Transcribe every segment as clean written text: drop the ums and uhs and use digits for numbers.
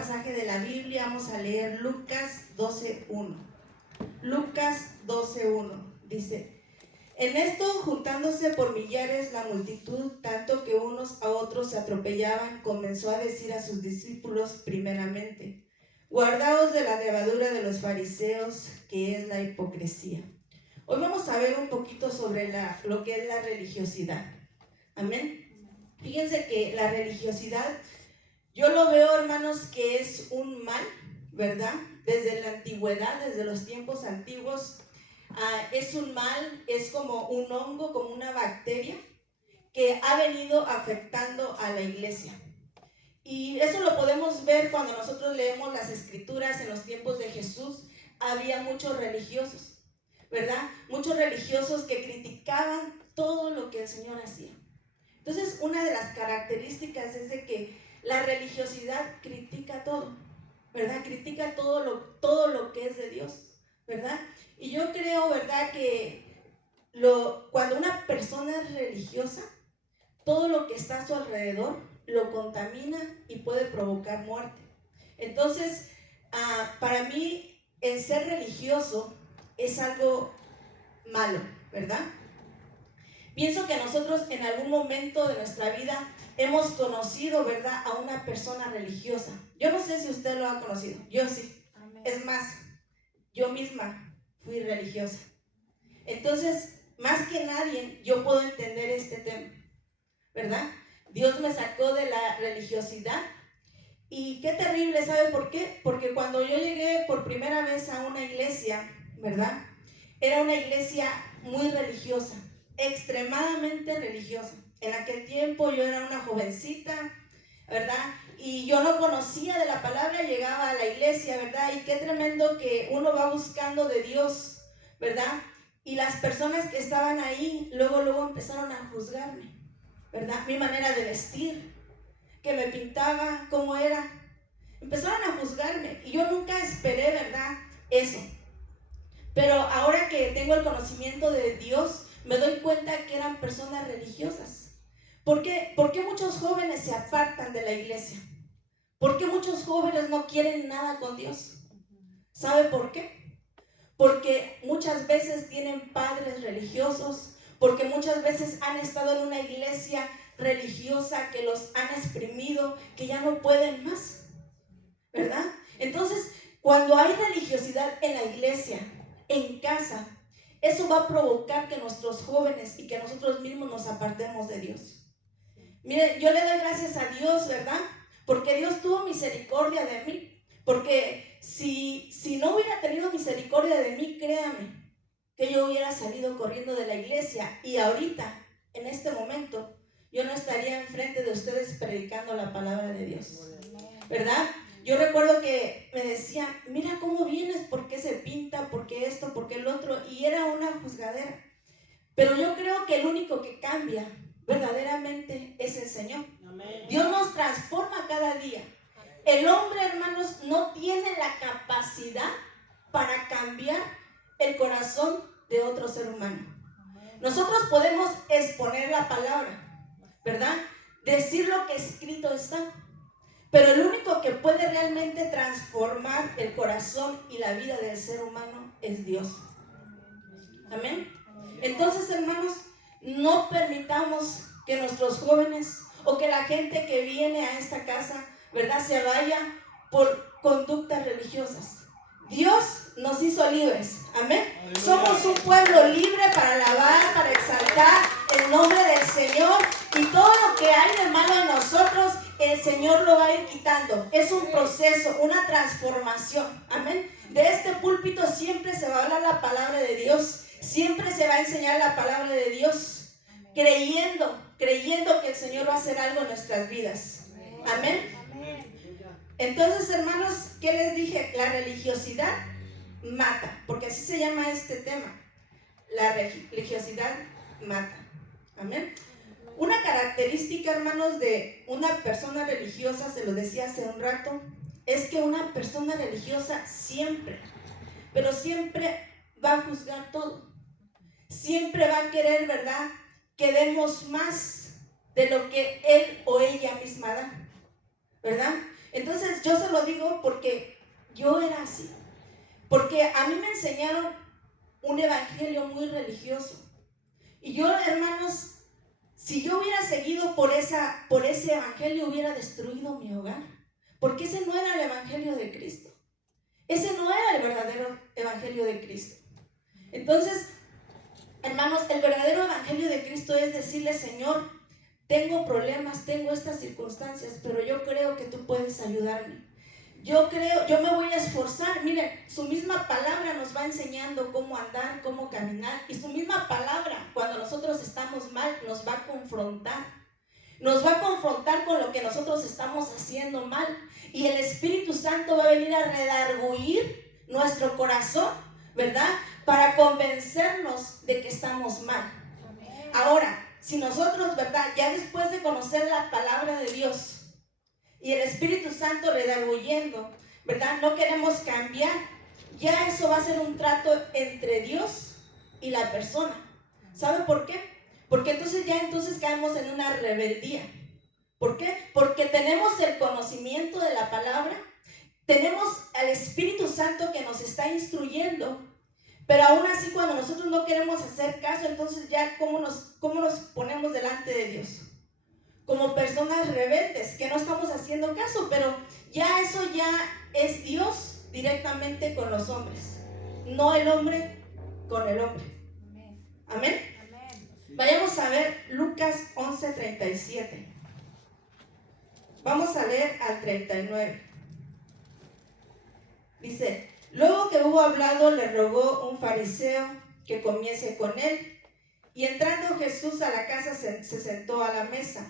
pasaje de la Biblia. Vamos a leer Lucas 12:1. Lucas 12:1 dice: en esto, juntándose por millares la multitud, tanto que unos a otros se atropellaban, comenzó a decir a sus discípulos primeramente: guardaos de la levadura de los fariseos, que es la hipocresía. Hoy vamos a ver un poquito sobre lo que es la religiosidad. Amén. Fíjense que la religiosidad, yo lo veo, hermanos, que es un mal, ¿verdad? Desde la antigüedad, desde los tiempos antiguos, es un mal, es como un hongo, como una bacteria que ha venido afectando a la iglesia. Y eso lo podemos ver cuando nosotros leemos las escrituras. En los tiempos de Jesús había muchos religiosos, ¿verdad? Muchos religiosos que criticaban todo lo que el Señor hacía. Entonces, una de las características es de que la religiosidad critica todo, ¿verdad? Critica todo lo que es de Dios, ¿verdad? Y yo creo, ¿verdad?, que cuando una persona es religiosa, todo lo que está a su alrededor lo contamina y puede provocar muerte. Entonces, para mí, el ser religioso es algo malo, ¿verdad? Pienso que nosotros en algún momento de nuestra vida hemos conocido, ¿verdad?, a una persona religiosa. Yo no sé si usted lo ha conocido, yo sí. Amén. Es más, yo misma fui religiosa. Entonces, más que nadie, yo puedo entender este tema, ¿verdad? Dios me sacó de la religiosidad. Y qué terrible, ¿sabe por qué? Porque cuando yo llegué por primera vez a una iglesia, ¿verdad?, era una iglesia muy religiosa, extremadamente religiosa. En aquel tiempo yo era una jovencita, ¿verdad? Y yo no conocía de la palabra, llegaba a la iglesia, ¿verdad? Y qué tremendo que uno va buscando de Dios, ¿verdad? Y las personas que estaban ahí, luego empezaron a juzgarme, ¿verdad? Mi manera de vestir, que me pintaba, cómo era. Empezaron a juzgarme y yo nunca esperé, ¿verdad?, eso. Pero ahora que tengo el conocimiento de Dios, me doy cuenta que eran personas religiosas. ¿Por qué muchos jóvenes se apartan de la iglesia? ¿Por qué muchos jóvenes no quieren nada con Dios? ¿Sabe por qué? Porque muchas veces tienen padres religiosos, porque muchas veces han estado en una iglesia religiosa que los han exprimido, que ya no pueden más, ¿verdad? Entonces, cuando hay religiosidad en la iglesia, en casa, eso va a provocar que nuestros jóvenes y que nosotros mismos nos apartemos de Dios. Mire, yo le doy gracias a Dios, ¿verdad? Porque Dios tuvo misericordia de mí. Porque si no hubiera tenido misericordia de mí, créame, que yo hubiera salido corriendo de la iglesia y ahorita, en este momento, yo no estaría enfrente de ustedes predicando la palabra de Dios, ¿verdad? Yo recuerdo que me decían: mira cómo vienes, por qué se pinta, por qué esto, por qué el otro, y era una juzgadera. Pero yo creo que el único que cambia verdaderamente es el Señor. Amén. Dios nos transforma cada día. El hombre, hermanos, no tiene la capacidad para cambiar el corazón de otro ser humano. Nosotros podemos exponer la palabra, ¿verdad? Decir lo que escrito está. Pero el único que puede realmente transformar el corazón y la vida del ser humano es Dios. Amén. Entonces, hermanos, no permitamos que nuestros jóvenes o que la gente que viene a esta casa, ¿verdad?, se vaya por conductas religiosas. Dios nos hizo libres. Amén. Aleluya. Somos un pueblo libre para alabar, para exaltar el nombre del Señor, y todo lo que hay de malo en nosotros, el Señor lo va a ir quitando. Es un proceso, una transformación. Amén. De este púlpito siempre se va a hablar la palabra de Dios. Siempre se va a enseñar la palabra de Dios, creyendo que el Señor va a hacer algo en nuestras vidas. Amén. Entonces, hermanos, ¿qué les dije? La religiosidad mata, porque así se llama este tema. La religiosidad mata. Amén. Una característica, hermanos, de una persona religiosa, se lo decía hace un rato, es que una persona religiosa siempre, pero siempre va a juzgar todo. Siempre va a querer, ¿verdad?, que demos más de lo que él o ella misma da, ¿verdad? Entonces yo se lo digo porque yo era así. Porque a mí me enseñaron un evangelio muy religioso. Y yo, hermanos, si yo hubiera seguido por ese evangelio, hubiera destruido mi hogar. Porque ese no era el evangelio de Cristo. Ese no era el verdadero evangelio de Cristo. Entonces, hermanos, el verdadero evangelio de Cristo es decirle: Señor, tengo problemas, tengo estas circunstancias, pero yo creo que tú puedes ayudarme. Yo me voy a esforzar. Miren, su misma palabra nos va enseñando cómo andar, cómo caminar. Y su misma palabra, cuando nosotros estamos mal, nos va a confrontar. Nos va a confrontar con lo que nosotros estamos haciendo mal. Y el Espíritu Santo va a venir a redarguir nuestro corazón, ¿verdad? Para convencernos de que estamos mal. Ahora, si nosotros, ¿verdad?, ya después de conocer la palabra de Dios y el Espíritu Santo redarguyendo, ¿verdad?, no queremos cambiar, ya eso va a ser un trato entre Dios y la persona. ¿Sabe por qué? Porque entonces caemos en una rebeldía. ¿Por qué? Porque tenemos el conocimiento de la palabra, tenemos al Espíritu Santo que nos está instruyendo, pero aún así cuando nosotros no queremos hacer caso, entonces ya ¿cómo nos ponemos delante de Dios? Como personas rebeldes que no estamos haciendo caso, pero ya eso ya es Dios directamente con los hombres, no el hombre con el hombre. Amén. Vayamos a ver Lucas 11:37. Vamos a leer al 39. Dice: luego que hubo hablado, le rogó un fariseo que comiese con él, y entrando Jesús a la casa se sentó a la mesa.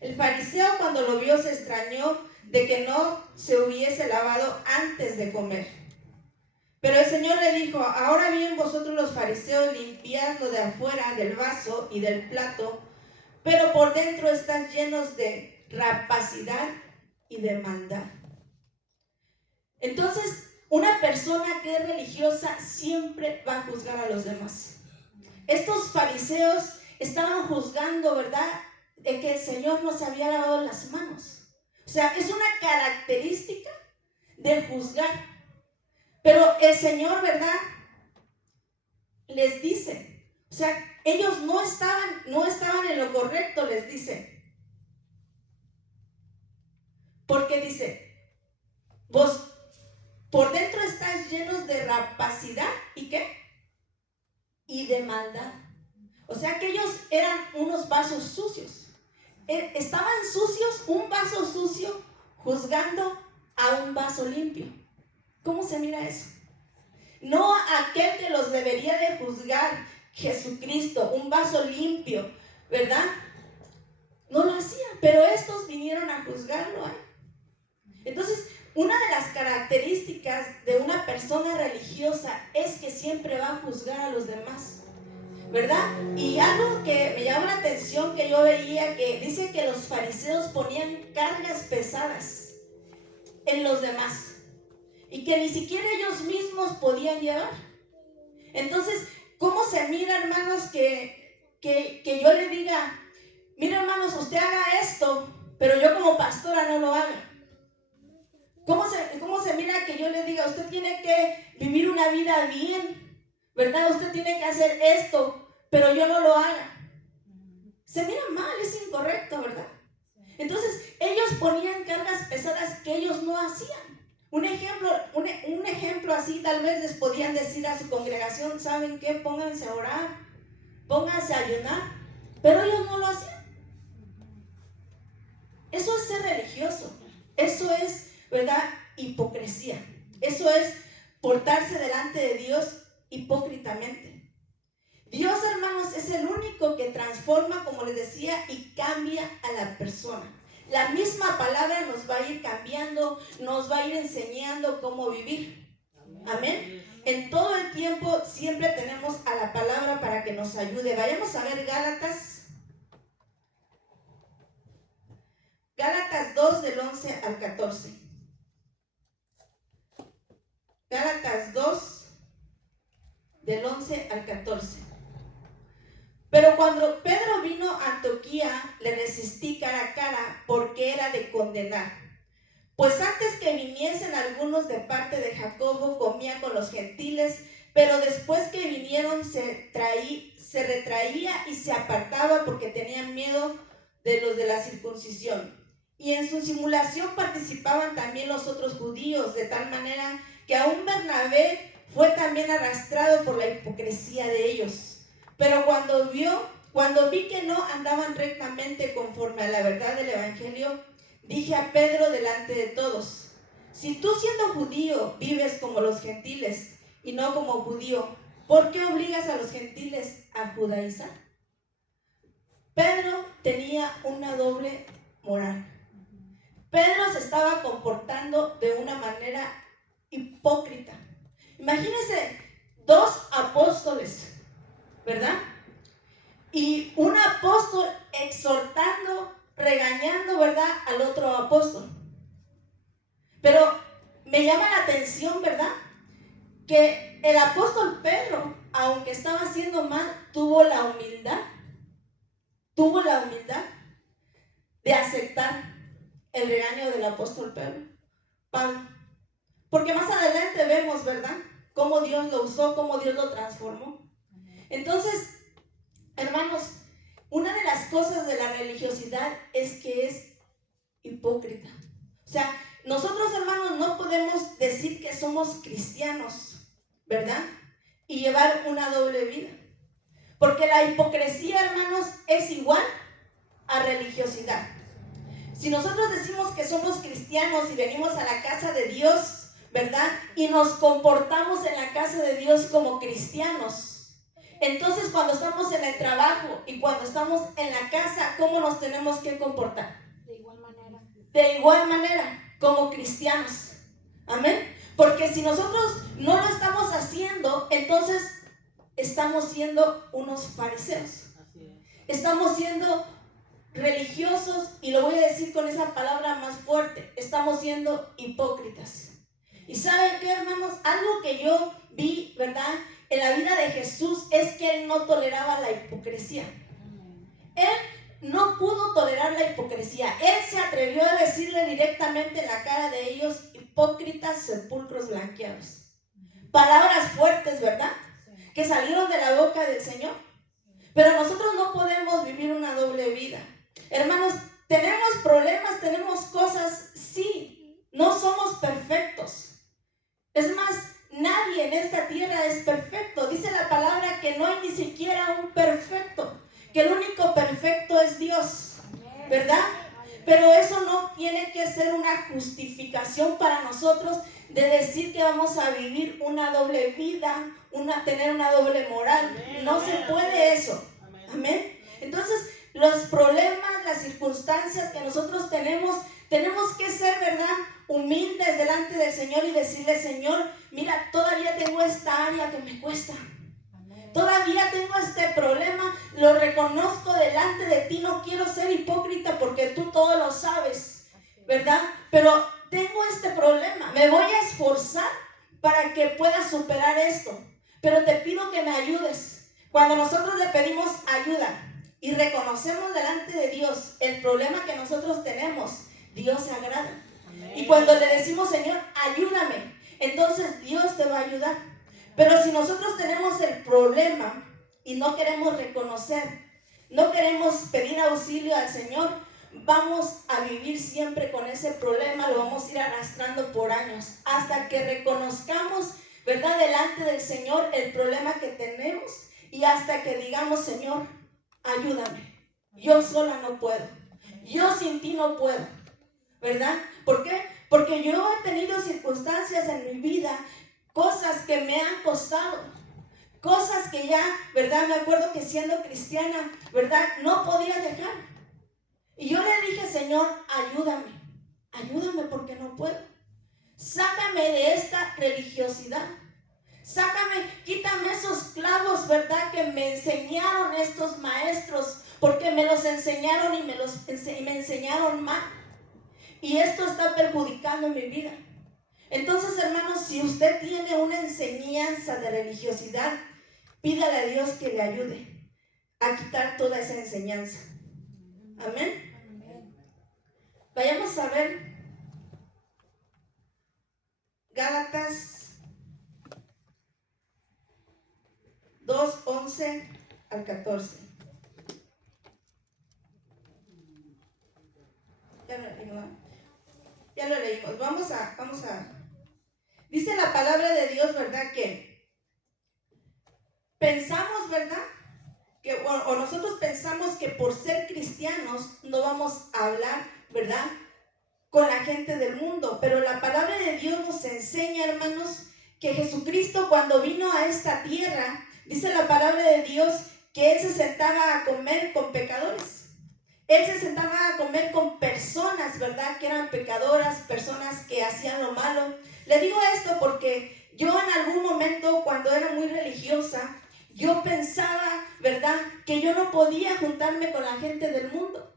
El fariseo, cuando lo vio, se extrañó de que no se hubiese lavado antes de comer. Pero el Señor le dijo: ahora bien, vosotros los fariseos limpiad lo de afuera del vaso y del plato, pero por dentro están llenos de rapacidad y de maldad. Entonces, una persona que es religiosa siempre va a juzgar a los demás. Estos fariseos estaban juzgando, ¿verdad?, de que el Señor no se había lavado las manos. O sea, es una característica de juzgar. Pero el Señor, ¿verdad?, les dice, o sea, ellos no estaban en lo correcto, les dice. Porque dice: vos por dentro estáis llenos de rapacidad, ¿y qué? Y de maldad. O sea que ellos eran unos vasos sucios. Estaban sucios, un vaso sucio, juzgando a un vaso limpio. ¿Cómo se mira eso? No aquel que los debería de juzgar, Jesucristo, un vaso limpio, ¿verdad? No lo hacía, pero estos vinieron a juzgarlo. Entonces, una de las características de una persona religiosa es que siempre va a juzgar a los demás, ¿verdad? Y algo que me llama la atención, que yo veía, que dice que los fariseos ponían cargas pesadas en los demás y que ni siquiera ellos mismos podían llevar. Entonces, ¿cómo se mira, hermanos, que yo le diga: mira, hermanos, usted haga esto, pero yo como pastora no lo haga? ¿Cómo se mira que yo le diga: usted tiene que vivir una vida bien, ¿verdad? Usted tiene que hacer esto, pero yo no lo haga? Se mira mal, es incorrecto, ¿verdad? Entonces, ellos ponían cargas pesadas que ellos no hacían. Un ejemplo así, tal vez les podían decir a su congregación: ¿saben qué? Pónganse a orar, pónganse a ayunar, pero ellos no lo hacían. Eso es ser religioso, eso es, ¿verdad?, hipocresía. Eso es portarse delante de Dios hipócritamente. Dios, hermanos, es el único que transforma, como les decía, y cambia a la persona. La misma palabra nos va a ir cambiando, nos va a ir enseñando cómo vivir. Amén. En todo el tiempo siempre tenemos a la palabra para que nos ayude. Vayamos a ver Gálatas 2 del 11 al 14. Gálatas 2 del 11 al 14. Pero cuando Pedro vino a Antioquía, le resistí cara a cara porque era de condenar. Pues antes que viniesen algunos de parte de Jacobo, comía con los gentiles, pero después que vinieron se retraía y se apartaba porque tenían miedo de los de la circuncisión. Y en su simulación participaban también los otros judíos, de tal manera que aún Bernabé fue también arrastrado por la hipocresía de ellos. Pero cuando vi que no andaban rectamente conforme a la verdad del evangelio, dije a Pedro delante de todos: si tú siendo judío vives como los gentiles y no como judío, ¿por qué obligas a los gentiles a judaizar? Pedro tenía una doble moral. Pedro se estaba comportando de una manera hipócrita. Imagínense, dos apóstoles, ¿verdad? Y un apóstol exhortando, regañando, ¿verdad?, al otro apóstol. Pero me llama la atención, ¿verdad?, que el apóstol Pedro, aunque estaba haciendo mal, tuvo la humildad de aceptar el regaño del apóstol Pablo. Porque más adelante vemos, ¿verdad?, cómo Dios lo usó, cómo Dios lo transformó. Entonces, hermanos, una de las cosas de la religiosidad es que es hipócrita. O sea, nosotros, hermanos, no podemos decir que somos cristianos, ¿verdad?, y llevar una doble vida. Porque la hipocresía, hermanos, es igual a religiosidad. Si nosotros decimos que somos cristianos y venimos a la casa de Dios, ¿verdad?, y nos comportamos en la casa de Dios como cristianos, entonces cuando estamos en el trabajo y cuando estamos en la casa, ¿cómo nos tenemos que comportar? De igual manera. De igual manera, como cristianos. Amén. Porque si nosotros no lo estamos haciendo, entonces estamos siendo unos fariseos. Estamos siendo religiosos, y lo voy a decir con esa palabra más fuerte, estamos siendo hipócritas. Y ¿saben qué, hermanos? Algo que yo vi, ¿verdad?, en la vida de Jesús es que Él no toleraba la hipocresía. Él no pudo tolerar la hipocresía. Él se atrevió a decirle directamente en la cara de ellos: hipócritas, sepulcros blanqueados. Palabras fuertes, ¿verdad?, que salieron de la boca del Señor. Pero nosotros no podemos vivir una doble vida. Hermanos, tenemos problemas, tenemos cosas, sí, no somos perfectos. Es más, nadie en esta tierra es perfecto. Dice la palabra que no hay ni siquiera un perfecto, que el único perfecto es Dios, ¿verdad? Pero eso no tiene que ser una justificación para nosotros de decir que vamos a vivir una doble vida, tener una doble moral. No se puede eso. Amén. Entonces, los problemas, las circunstancias que nosotros tenemos que ser, ¿verdad?, humildes delante del Señor y decirle: Señor, mira, todavía tengo esta área que me cuesta. Todavía tengo este problema, lo reconozco delante de ti, no quiero ser hipócrita porque tú todo lo sabes, ¿verdad? Pero tengo este problema, me voy a esforzar para que pueda superar esto, pero te pido que me ayudes. Cuando nosotros le pedimos ayuda y reconocemos delante de Dios el problema que nosotros tenemos, Dios se agrada. Y cuando le decimos: Señor, ayúdame, entonces Dios te va a ayudar. Pero si nosotros tenemos el problema y no queremos reconocer, no queremos pedir auxilio al Señor, vamos a vivir siempre con ese problema, lo vamos a ir arrastrando por años, hasta que reconozcamos, ¿verdad?, delante del Señor el problema que tenemos, y hasta que digamos: Señor, ayúdame, yo sola no puedo, yo sin ti no puedo, ¿verdad? ¿Por qué? Porque yo he tenido circunstancias en mi vida, cosas que me han costado, cosas que ya, ¿verdad?, me acuerdo que siendo cristiana, ¿verdad?, no podía dejar. Y yo le dije: Señor, ayúdame porque no puedo. Sácame de esta religiosidad. Sácame, quítame esos clavos, ¿verdad?, que me enseñaron estos maestros, porque me los enseñaron y me enseñaron mal. Y esto está perjudicando mi vida. Entonces, hermanos, si usted tiene una enseñanza de religiosidad, pídale a Dios que le ayude a quitar toda esa enseñanza. Amén. Vayamos a ver Gálatas 2:11 al 14. Ya lo leímos. Vamos a. Dice la palabra de Dios, ¿verdad? Que pensamos, ¿verdad? O nosotros pensamos que por ser cristianos no vamos a hablar, ¿verdad?, con la gente del mundo. Pero la palabra de Dios nos enseña, hermanos, que Jesucristo, cuando vino a esta tierra, dice la palabra de Dios que Él se sentaba a comer con pecadores. Él se sentaba a comer con personas, ¿verdad?, que eran pecadoras, personas que hacían lo malo. Le digo esto porque yo en algún momento, cuando era muy religiosa, yo pensaba, ¿verdad?, que yo no podía juntarme con la gente del mundo.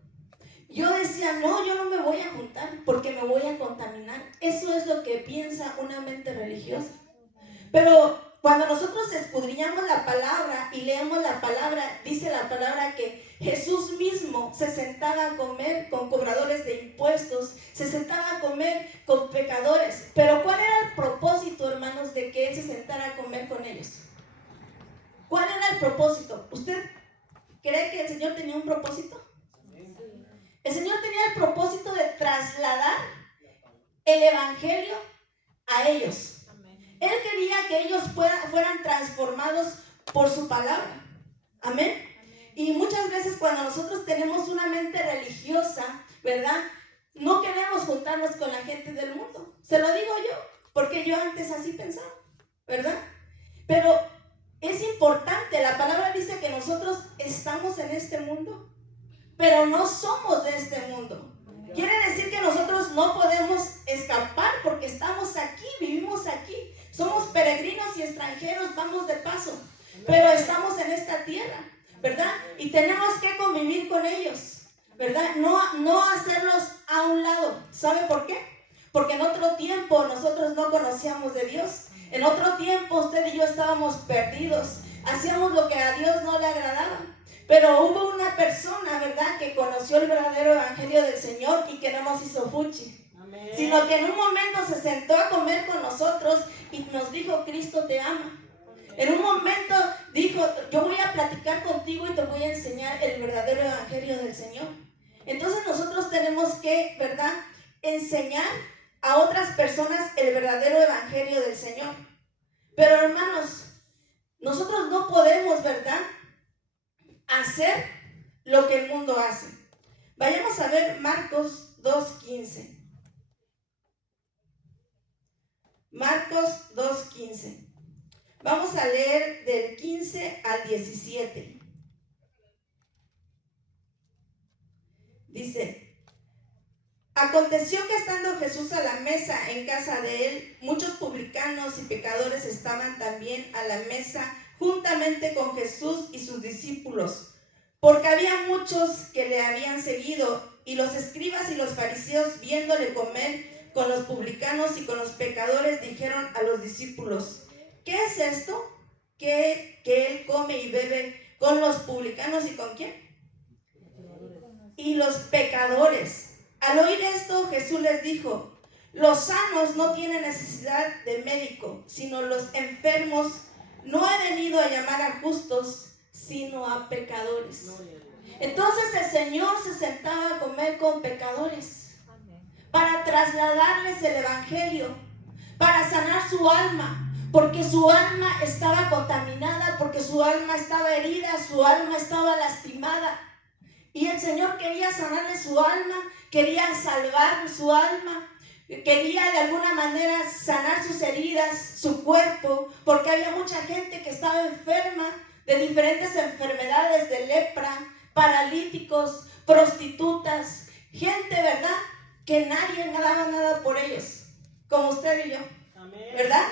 Yo decía, no, yo no me voy a juntar porque me voy a contaminar. Eso es lo que piensa una mente religiosa. Pero cuando nosotros escudriñamos la palabra y leemos la palabra, dice la palabra que Jesús mismo se sentaba a comer con cobradores de impuestos, se sentaba a comer con pecadores. Pero ¿cuál era el propósito, hermanos, de que Él se sentara a comer con ellos? ¿Cuál era el propósito? ¿Usted cree que el Señor tenía un propósito? El Señor tenía el propósito de trasladar el evangelio a ellos. Él quería que ellos fueran transformados por su palabra. Amén. Y muchas veces cuando nosotros tenemos una mente religiosa, ¿verdad?, no queremos juntarnos con la gente del mundo. Se lo digo yo, porque yo antes así pensaba, ¿verdad? Pero es importante, la palabra dice que nosotros estamos en este mundo, pero no somos de este mundo. Quiere decir que nosotros no podemos escapar porque estamos aquí, vivimos aquí. Somos peregrinos y extranjeros, vamos de paso, pero estamos en esta tierra, ¿verdad? Y tenemos que convivir con ellos, ¿verdad? No hacerlos a un lado. ¿Sabe por qué? Porque en otro tiempo nosotros no conocíamos de Dios. En otro tiempo usted y yo estábamos perdidos. Hacíamos lo que a Dios no le agradaba. Pero hubo una persona, ¿verdad?, que conoció el verdadero evangelio del Señor y que no nos hizo fuchi. Amén. Sino que en un momento se sentó a comer con nosotros y nos dijo, Cristo te ama. Amén. En un momento dijo, yo voy a platicar contigo y te voy a enseñar el verdadero evangelio del Señor. Entonces nosotros tenemos que, ¿verdad?, enseñar a otras personas el verdadero evangelio del Señor. Pero hermanos, nosotros no podemos, ¿verdad?, hacer lo que el mundo hace. Vayamos a ver Marcos 2:15. Marcos 2:15. Vamos a leer del 15 al 17. Dice: aconteció que estando Jesús a la mesa en casa de él, muchos publicanos y pecadores estaban también a la mesa juntamente con Jesús y sus discípulos, porque había muchos que le habían seguido, y los escribas y los fariseos, viéndole comer con los publicanos y con los pecadores, dijeron a los discípulos: ¿qué es esto? Que él come y bebe con los publicanos y con ¿quién? Y los pecadores. Al oír esto, Jesús les dijo: los sanos no tienen necesidad de médico, sino los enfermos. No he venido a llamar a justos, sino a pecadores. Entonces el Señor se sentaba a comer con pecadores para trasladarles el evangelio, para sanar su alma, porque su alma estaba contaminada, porque su alma estaba herida, su alma estaba lastimada. Y el Señor quería sanarle su alma, quería salvar su alma, quería de alguna manera sanar sus heridas, su cuerpo, porque había mucha gente que estaba enferma de diferentes enfermedades, de lepra, paralíticos, prostitutas, gente, ¿verdad?, que nadie daba nada por ellos, como usted y yo. Amén. ¿Verdad?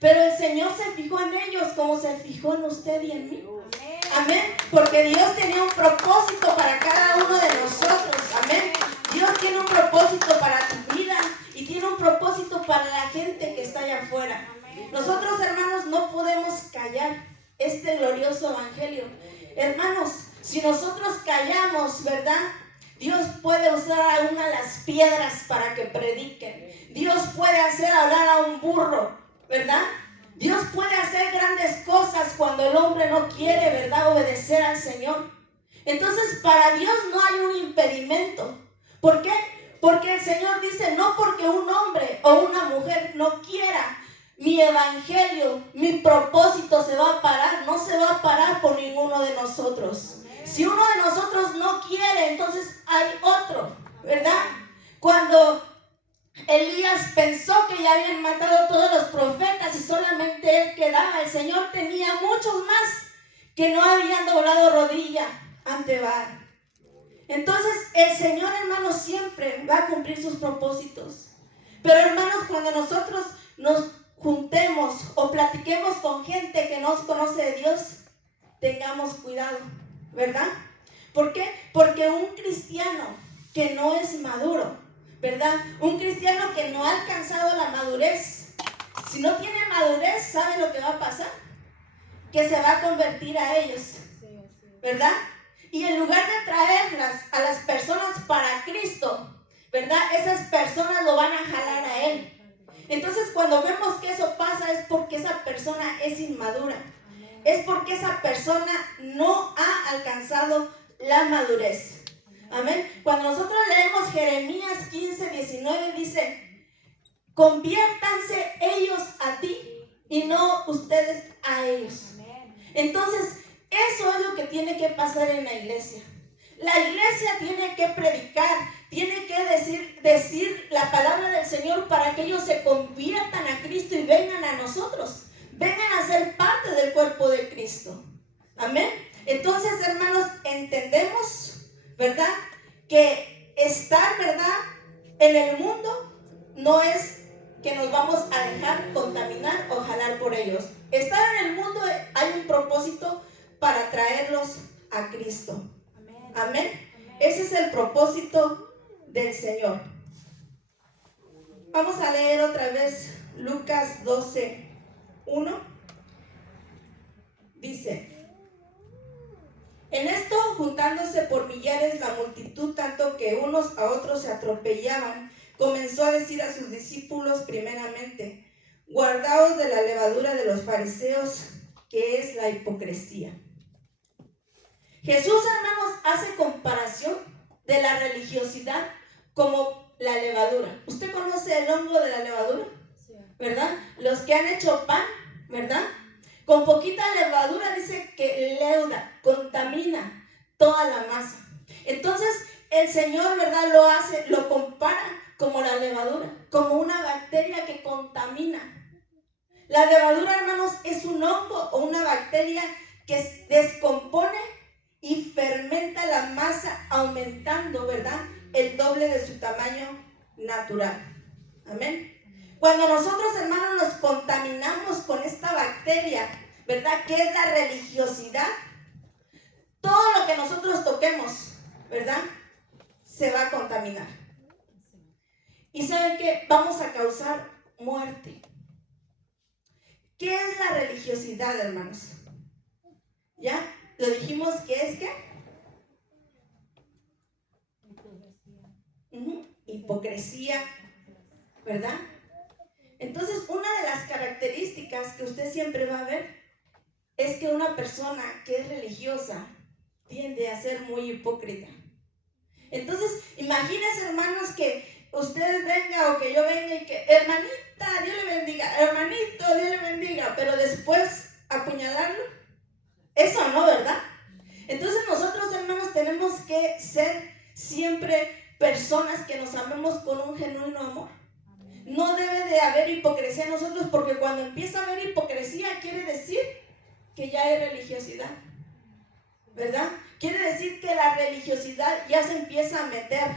Pero el Señor se fijó en ellos como se fijó en usted y en mí. Amén. Amén. Porque Dios tenía un propósito para cada uno de nosotros. Amén. Dios tiene un propósito para tu vida y tiene un propósito para la gente que está allá afuera. Amén. Nosotros, hermanos, no podemos callar este glorioso evangelio. Hermanos, si nosotros callamos, ¿verdad?, Dios puede usar a una de las piedras para que prediquen. Dios puede hacer hablar a un burro, ¿verdad? Dios puede hacer grandes cosas cuando el hombre no quiere, ¿verdad?, obedecer al Señor. Entonces, para Dios no hay un impedimento. ¿Por qué? Porque el Señor dice, no porque un hombre o una mujer no quiera, mi evangelio, mi propósito se va a parar. No se va a parar por ninguno de nosotros. Si uno de nosotros no quiere, entonces hay otro, ¿verdad? Cuando Elías pensó que ya habían matado a todos los profetas y solamente él quedaba, el Señor tenía muchos más que no habían doblado rodilla ante Baal. Entonces el Señor, hermanos, siempre va a cumplir sus propósitos. Pero, hermanos, cuando nosotros nos juntemos o platiquemos con gente que no conoce de Dios, tengamos cuidado, ¿verdad? ¿Por qué? Porque un cristiano que no es maduro, ¿verdad? Un cristiano que no ha alcanzado la madurez, si no tiene madurez, ¿sabe lo que va a pasar? Que se va a convertir a ellos, ¿verdad? Y en lugar de traerlas a las personas para Cristo, ¿verdad?, esas personas lo van a jalar a él. Entonces, cuando vemos que eso pasa, es porque esa persona es inmadura. Es porque esa persona no ha alcanzado la madurez. Amén. Cuando nosotros leemos Jeremías 15:19, dice, conviértanse ellos a ti y no ustedes a ellos. Entonces, eso es lo que tiene que pasar en la iglesia. La iglesia tiene que predicar, tiene que decir la palabra del Señor para que ellos se conviertan a Cristo y vengan a nosotros. Vengan a ser parte del cuerpo de Cristo. Amén. Entonces, hermanos, entendemos, ¿verdad?, que estar, ¿verdad?, en el mundo no es que nos vamos a dejar contaminar o jalar por ellos. Estar en el mundo hay un propósito para traerlos a Cristo. Amén. Ese es el propósito del Señor. Vamos a leer otra vez Lucas 12:1. Dice, en esto, juntándose por millares la multitud, tanto que unos a otros se atropellaban, comenzó a decir a sus discípulos primeramente, guardaos de la levadura de los fariseos, que es la hipocresía. Jesús, hermanos, hace comparación de la religiosidad como la levadura. ¿Usted conoce el hongo de la levadura? ¿Verdad? Los que han hecho pan, ¿verdad? Con poquita levadura dice que leuda, contamina toda la masa. Entonces el Señor, ¿verdad?, lo compara como la levadura, como una bacteria que contamina. La levadura, hermanos, es un hongo o una bacteria que descompone y fermenta la masa, aumentando, ¿verdad?, el doble de su tamaño natural. Amén. Cuando nosotros, hermanos, nos contaminamos con esta bacteria, ¿verdad?, que es la religiosidad, todo lo que nosotros toquemos, ¿verdad?, se va a contaminar. Y ¿saben qué? Vamos a causar muerte. ¿Qué es la religiosidad, hermanos? ¿Ya? Lo dijimos que es ¿qué? Hipocresía, ¿verdad? Entonces, una de las características que usted siempre va a ver es que una persona que es religiosa tiende a ser muy hipócrita. Entonces, imagínense, hermanos, que usted venga o que yo venga y que, hermanita, Dios le bendiga, hermanito, Dios le bendiga, pero después apuñalarlo. Eso no, ¿verdad? Entonces nosotros, hermanos, tenemos que ser siempre personas que nos amemos con un genuino amor. No debe de haber hipocresía en nosotros, porque cuando empieza a haber hipocresía quiere decir que ya hay religiosidad, ¿verdad? Quiere decir que la religiosidad ya se empieza a meter.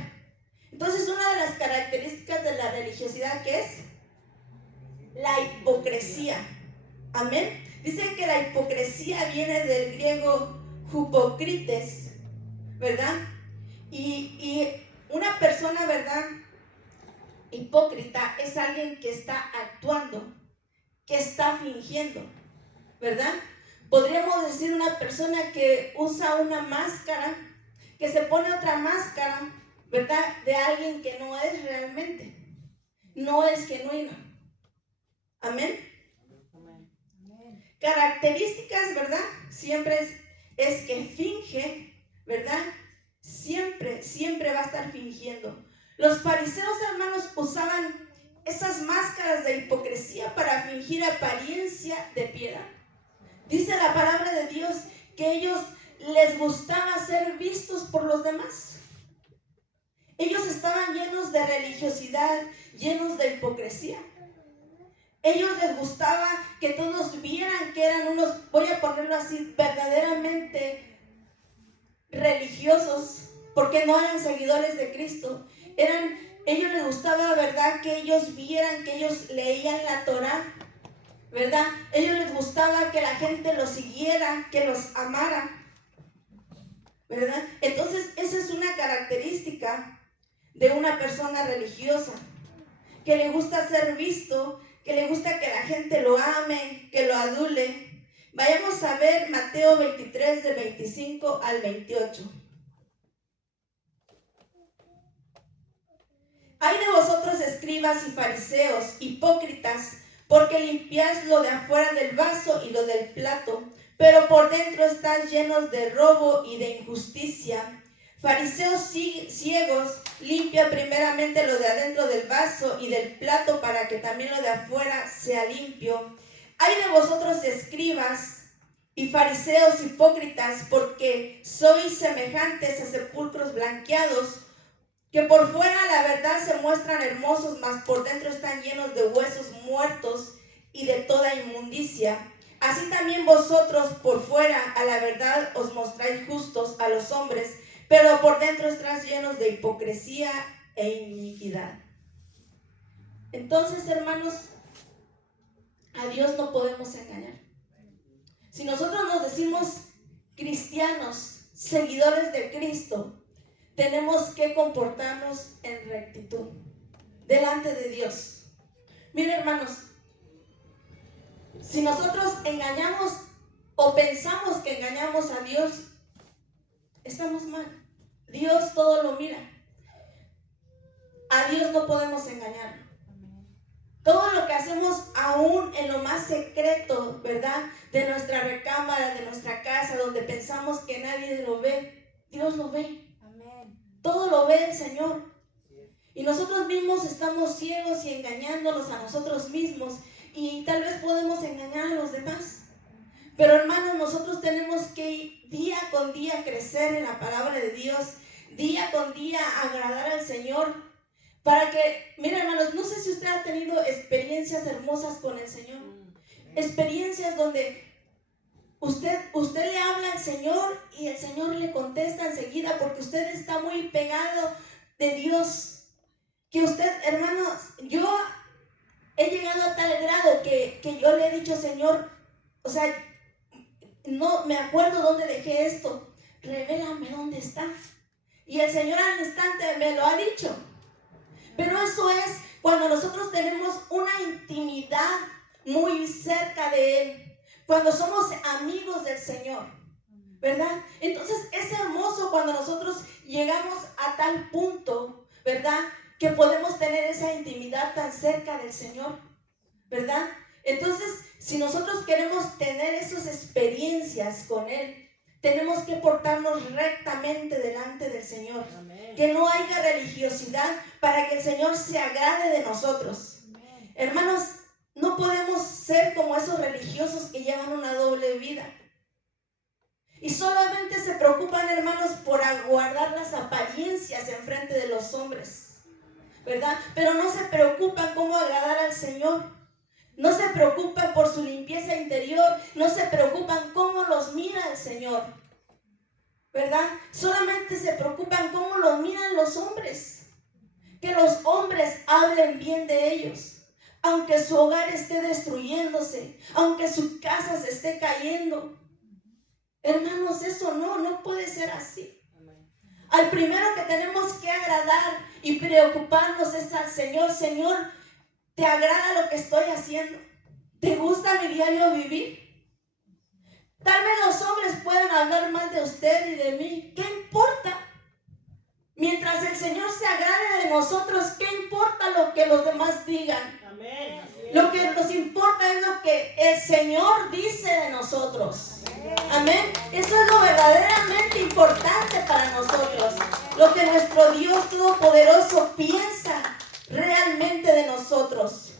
Entonces, una de las características de la religiosidad, ¿qué es? La hipocresía. Amén. Dice que la hipocresía viene del griego hypocrites, ¿verdad? Y una persona, ¿verdad?, hipócrita es alguien que está actuando, que está fingiendo, ¿verdad? Podríamos decir una persona que usa una máscara, que se pone otra máscara, ¿verdad?, de alguien que no es realmente, no es genuino. Amén. Características, ¿verdad? Siempre es que finge, ¿verdad? Siempre va a estar fingiendo. Los fariseos, hermanos, usaban esas máscaras de hipocresía para fingir apariencia de piedad. Dice la palabra de Dios que ellos les gustaba ser vistos por los demás. Ellos estaban llenos de religiosidad, llenos de hipocresía. Ellos les gustaba que todos vieran que eran unos, voy a ponerlo así, verdaderamente religiosos, porque no eran seguidores de Cristo. Ellos les gustaba, ¿verdad?, que ellos vieran, que ellos leían la Torá, ¿verdad? Ellos les gustaba que la gente los siguiera, que los amara, ¿verdad? Entonces, esa es una característica de una persona religiosa, que le gusta ser visto, que le gusta que la gente lo ame, que lo adule. Vayamos a ver Mateo 23, del 25 al 28. Hay de vosotros, escribas y fariseos, hipócritas, porque limpiáis lo de afuera del vaso y lo del plato, pero por dentro estáis llenos de robo y de injusticia. Fariseos ciegos, limpia primeramente lo de adentro del vaso y del plato para que también lo de afuera sea limpio. Hay de vosotros, escribas y fariseos hipócritas, porque sois semejantes a sepulcros blanqueados, que por fuera la verdad se muestran hermosos, mas por dentro están llenos de huesos muertos y de toda inmundicia. Así también vosotros por fuera a la verdad os mostráis justos a los hombres, pero por dentro estáis llenos de hipocresía e iniquidad. Entonces, hermanos, a Dios no podemos engañar. Si nosotros nos decimos cristianos, seguidores de Cristo, tenemos que comportarnos en rectitud delante de Dios. Miren, hermanos, si nosotros engañamos o pensamos que engañamos a Dios, estamos mal. Dios todo lo mira. A Dios no podemos engañar. Todo lo que hacemos aún en lo más secreto, ¿verdad?, de nuestra recámara, de nuestra casa, donde pensamos que nadie lo ve, Dios lo ve. Todo lo ve el Señor. Y nosotros mismos estamos ciegos y engañándonos a nosotros mismos. Y tal vez podemos engañar a los demás. Pero, hermanos, nosotros tenemos que día con día crecer en la palabra de Dios. Día con día agradar al Señor. Para que, mira, hermanos, no sé si usted ha tenido experiencias hermosas con el Señor. Experiencias donde usted le habla al Señor y el Señor le contesta enseguida, porque usted está muy pegado de Dios. Que usted, hermanos, yo he llegado a tal grado que yo le he dicho, Señor, o sea, no me acuerdo dónde dejé esto, revélame dónde está. Y el Señor al instante me lo ha dicho. Pero eso es cuando nosotros tenemos una intimidad muy cerca de Él. Cuando somos amigos del Señor, ¿verdad? Entonces es hermoso cuando nosotros llegamos a tal punto, ¿verdad?, que podemos tener esa intimidad tan cerca del Señor, ¿verdad? Entonces, si nosotros queremos tener esas experiencias con Él, tenemos que portarnos rectamente delante del Señor. Amén. Que no haya religiosidad, para que el Señor se agrade de nosotros. Amén. Hermanos, no podemos ser como esos religiosos que llevan una doble vida. Y solamente se preocupan, hermanos, por aguardar las apariencias en frente de los hombres, ¿verdad? Pero no se preocupan cómo agradar al Señor. No se preocupan por su limpieza interior. No se preocupan cómo los mira el Señor, ¿verdad? Solamente se preocupan cómo los miran los hombres. Que los hombres hablen bien de ellos. Aunque su hogar esté destruyéndose, aunque su casa se esté cayendo. Hermanos, eso no puede ser así. Al primero que tenemos que agradar y preocuparnos es al Señor. Señor, ¿te agrada lo que estoy haciendo? ¿Te gusta mi diario vivir? Tal vez los hombres puedan hablar mal de usted y de mí. ¿Qué importa? Mientras el Señor se agrade de nosotros, ¿qué importa lo que los demás digan? Amén. Lo que nos importa que el Señor dice de nosotros. Amén. Eso es lo verdaderamente importante para nosotros. Lo que nuestro Dios Todopoderoso piensa realmente de nosotros.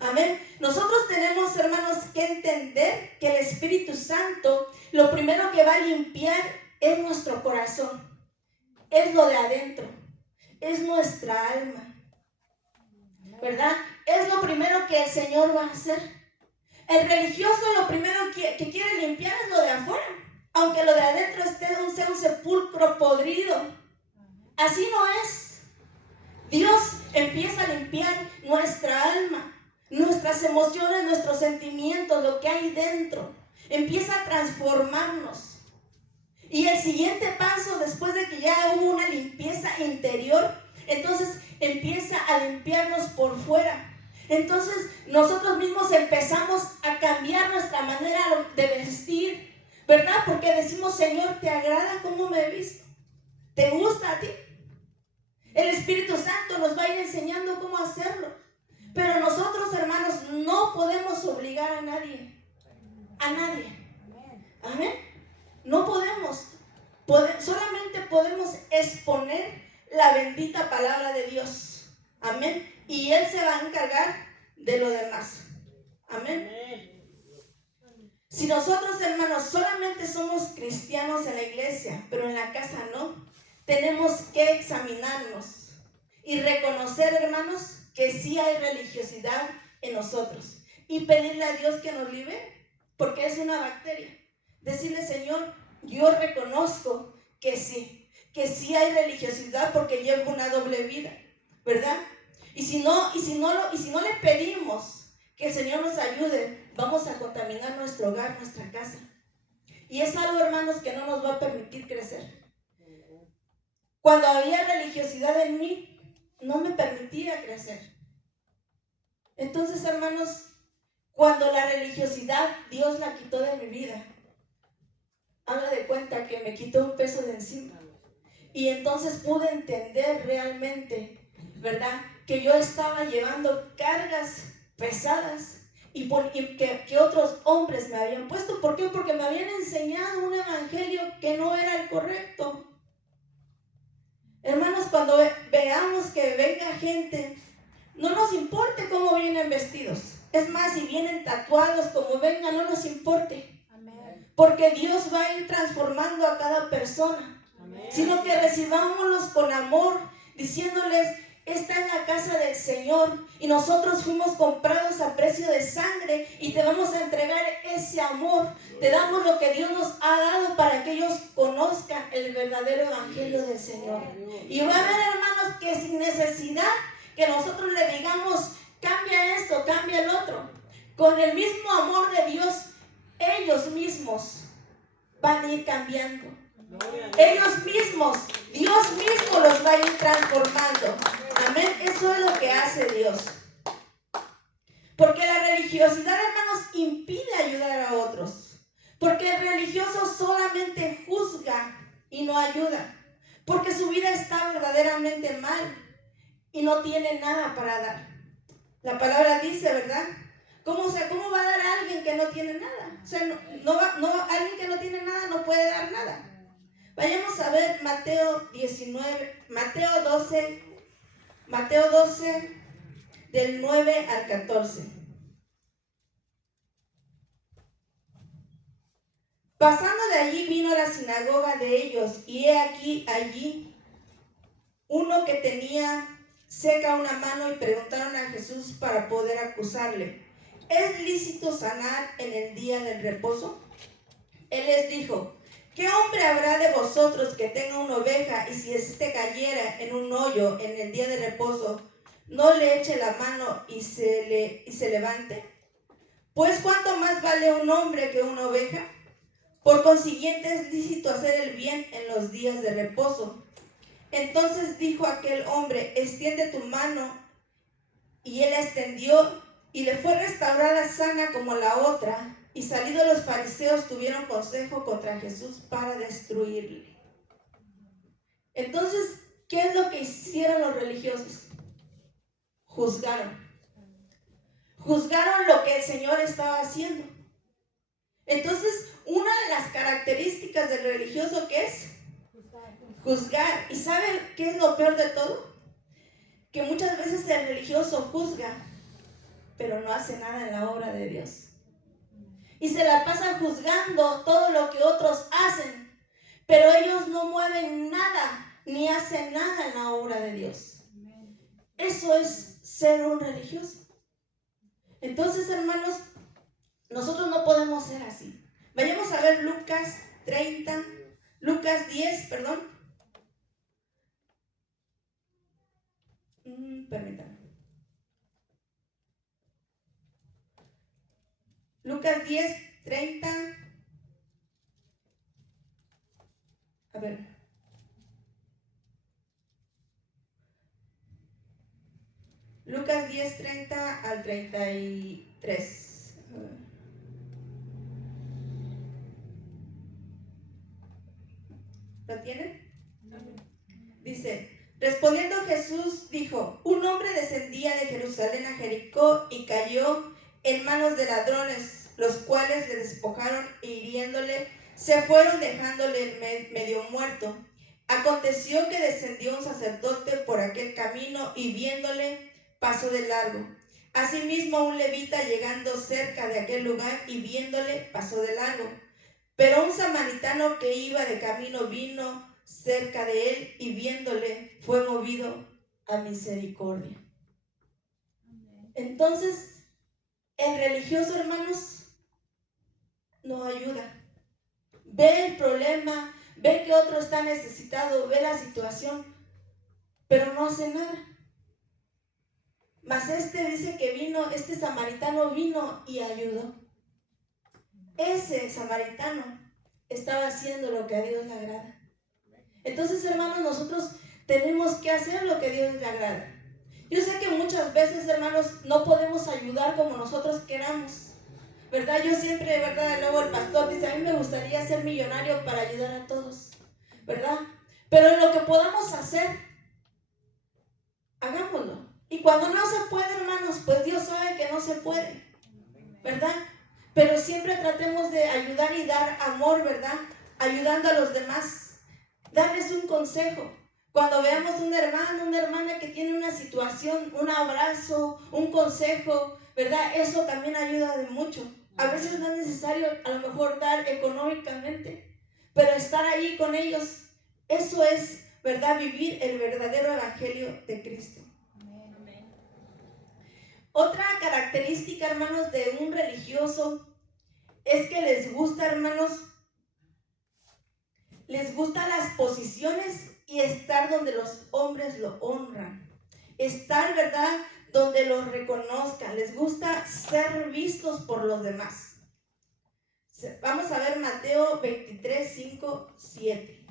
Amén. Nosotros tenemos, hermanos, que entender que el Espíritu Santo, lo primero que va a limpiar es nuestro corazón. Es lo de adentro. Es nuestra alma. ¿Verdad? Es lo primero que el Señor va a hacer. El religioso lo primero que quiere limpiar es lo de afuera. Aunque lo de adentro sea un sepulcro podrido. Así no es. Dios empieza a limpiar nuestra alma, nuestras emociones, nuestros sentimientos, lo que hay dentro. Empieza a transformarnos. Y el siguiente paso, después de que ya hubo una limpieza interior, entonces empieza a limpiarnos por fuera. Entonces nosotros mismos empezamos a cambiar nuestra manera de vestir, ¿verdad? Porque decimos, Señor, ¿te agrada cómo me he visto? ¿Te gusta a ti? El Espíritu Santo nos va a ir enseñando cómo hacerlo. Pero nosotros, hermanos, no podemos obligar a nadie. A nadie. Amén. No podemos. Solamente podemos exponer la bendita palabra de Dios. Amén. Y Él se va a encargar de lo demás. Amén. Si nosotros, hermanos, solamente somos cristianos en la iglesia, pero en la casa no, tenemos que examinarnos y reconocer, hermanos, que sí hay religiosidad en nosotros y pedirle a Dios que nos libere, porque es una bacteria. Decirle, Señor, yo reconozco que sí hay religiosidad porque llevo una doble vida, ¿verdad? Y si no le pedimos que el Señor nos ayude, vamos a contaminar nuestro hogar, nuestra casa. Y es algo, hermanos, que no nos va a permitir crecer. Cuando había religiosidad en mí, no me permitía crecer. Entonces, hermanos, cuando la religiosidad Dios la quitó de mi vida, haga de cuenta que me quitó un peso de encima. Y entonces pude entender realmente, ¿verdad?, que yo estaba llevando cargas pesadas y que otros hombres me habían puesto. ¿Por qué? Porque me habían enseñado un evangelio que no era el correcto. Hermanos, cuando veamos que venga gente, no nos importe cómo vienen vestidos. Es más, si vienen tatuados, como vengan, no nos importe. Amén. Porque Dios va a ir transformando a cada persona. Amén. Sino que recibámoslos con amor, diciéndoles, esta es la casa del Señor y nosotros fuimos comprados a precio de sangre y te vamos a entregar ese amor. Te damos lo que Dios nos ha dado para que ellos conozcan el verdadero evangelio del Señor. Y va a haber, hermanos, que sin necesidad que nosotros le digamos, cambia esto, cambia el otro, con el mismo amor de Dios, ellos mismos van a ir cambiando. Ellos mismos, Dios mismo los va a ir transformando. Amén. Eso es lo que hace Dios. Porque la religiosidad, hermanos, impide ayudar a otros. Porque el religioso solamente juzga y no ayuda. Porque su vida está verdaderamente mal y no tiene nada para dar. La palabra dice, ¿verdad? ¿Cómo va a dar a alguien que no tiene nada? O sea, alguien que no tiene nada no puede dar nada. Vayamos a ver Mateo 12, del 9 al 14. Pasando de allí vino a la sinagoga de ellos, y he aquí allí uno que tenía seca una mano, y preguntaron a Jesús para poder acusarle: ¿es lícito sanar en el día del reposo? Él les dijo: ¿qué hombre habrá de vosotros que tenga una oveja y si éste cayera en un hoyo en el día de reposo, no le eche la mano y se levante? Pues ¿cuánto más vale un hombre que una oveja? Por consiguiente es lícito hacer el bien en los días de reposo. Entonces dijo aquel hombre: extiende tu mano. Y él la extendió y le fue restaurada sana como la otra. Y salidos los fariseos tuvieron consejo contra Jesús para destruirle. Entonces, ¿qué es lo que hicieron los religiosos? Juzgaron. juzgaron lo que el Señor estaba haciendo. Entonces, una de las características del religioso, ¿qué es? Juzgar. ¿Y saben qué es lo peor de todo? Que muchas veces el religioso juzga, pero no hace nada en la obra de Dios. Y se la pasan juzgando todo lo que otros hacen, pero ellos no mueven nada, ni hacen nada en la obra de Dios. Eso es ser un religioso. Entonces, hermanos, nosotros no podemos ser así. Vayamos a ver Lucas 10, perdón. Permítanme. Lucas 10, 30. A ver. Lucas 10, 30 al 33. ¿Lo tienen? Dice, respondiendo Jesús dijo, un hombre descendía de Jerusalén a Jericó y cayó en manos de ladrones, los cuales le despojaron e hiriéndole, se fueron dejándole medio muerto. Aconteció que descendió un sacerdote por aquel camino y viéndole, pasó de largo. Asimismo un levita llegando cerca de aquel lugar y viéndole, pasó de largo. Pero un samaritano que iba de camino vino cerca de él y viéndole fue movido a misericordia. Entonces, el religioso, hermanos, no ayuda. Ve el problema, ve que otro está necesitado, ve la situación, pero no hace nada. Mas dice que vino, este samaritano vino y ayudó. Ese samaritano estaba haciendo lo que a Dios le agrada. Entonces, hermanos, nosotros tenemos que hacer lo que a Dios le agrada. Yo sé que muchas veces, hermanos, no podemos ayudar como nosotros queramos, ¿verdad? Yo siempre, ¿verdad? Luego el pastor dice, a mí me gustaría ser millonario para ayudar a todos, ¿verdad? Pero en lo que podamos hacer, hagámoslo. Y cuando no se puede, hermanos, pues Dios sabe que no se puede, ¿verdad? Pero siempre tratemos de ayudar y dar amor, ¿verdad? Ayudando a los demás. Darles un consejo. Cuando veamos un hermano, una hermana que tiene una situación, un abrazo, un consejo, ¿verdad? Eso también ayuda de mucho. A veces no es necesario a lo mejor dar económicamente, pero estar ahí con ellos, eso es, ¿verdad? Vivir el verdadero evangelio de Cristo. Amén. Otra característica, hermanos, de un religioso es que les gusta, hermanos, les gustan las posiciones y estar donde los hombres lo honran. Estar, ¿verdad?, donde los reconozcan. Les gusta ser vistos por los demás. Vamos a ver Mateo 23, 5, 7.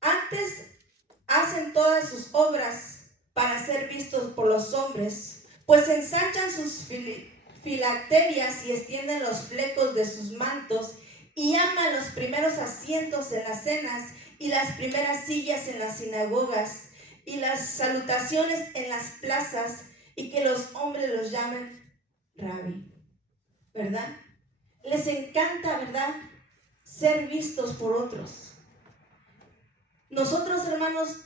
Antes hacen todas sus obras para ser vistos por los hombres, pues ensanchan sus filacterias y extienden los flecos de sus mantos y aman los primeros asientos en las cenas y las primeras sillas en las sinagogas y las salutaciones en las plazas y que los hombres los llamen Rabí, ¿verdad? Les encanta, ¿verdad?, ser vistos por otros. Nosotros, hermanos,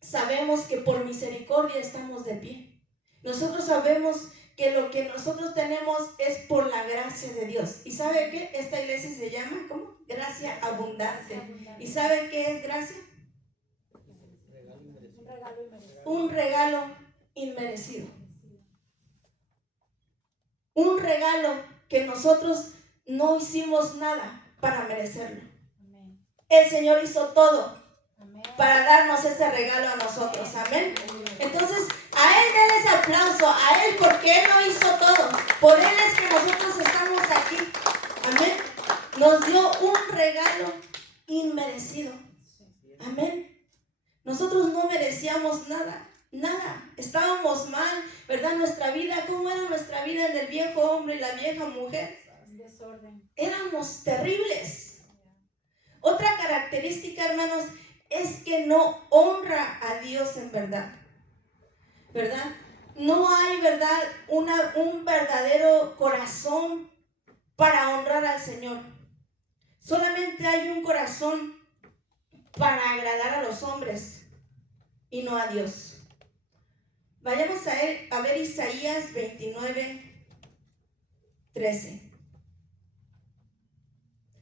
sabemos que por misericordia estamos de pie. Nosotros sabemos que lo que nosotros tenemos es por la gracia de Dios. ¿Y sabe qué? Esta iglesia se llama, ¿cómo? Gracia abundante. ¿Y sabe qué es gracia? Un regalo inmerecido. Un regalo que nosotros no hicimos nada para merecerlo. El Señor hizo todo para darnos ese regalo a nosotros. Amén. Entonces, a Él denle ese aplauso, a Él, porque Él lo hizo todo. Por Él es que nosotros estamos aquí. Amén. Nos dio un regalo inmerecido. Amén. Nosotros no merecíamos nada, nada. Estábamos mal, ¿verdad? Nuestra vida, ¿cómo era nuestra vida en el viejo hombre y la vieja mujer? Desorden. Éramos terribles. Otra característica, hermanos, es que no honra a Dios en verdad, ¿verdad? No hay, ¿verdad?, un verdadero corazón para honrar al Señor. Solamente hay un corazón para agradar a los hombres y no a Dios. Vayamos a ver Isaías 29:13.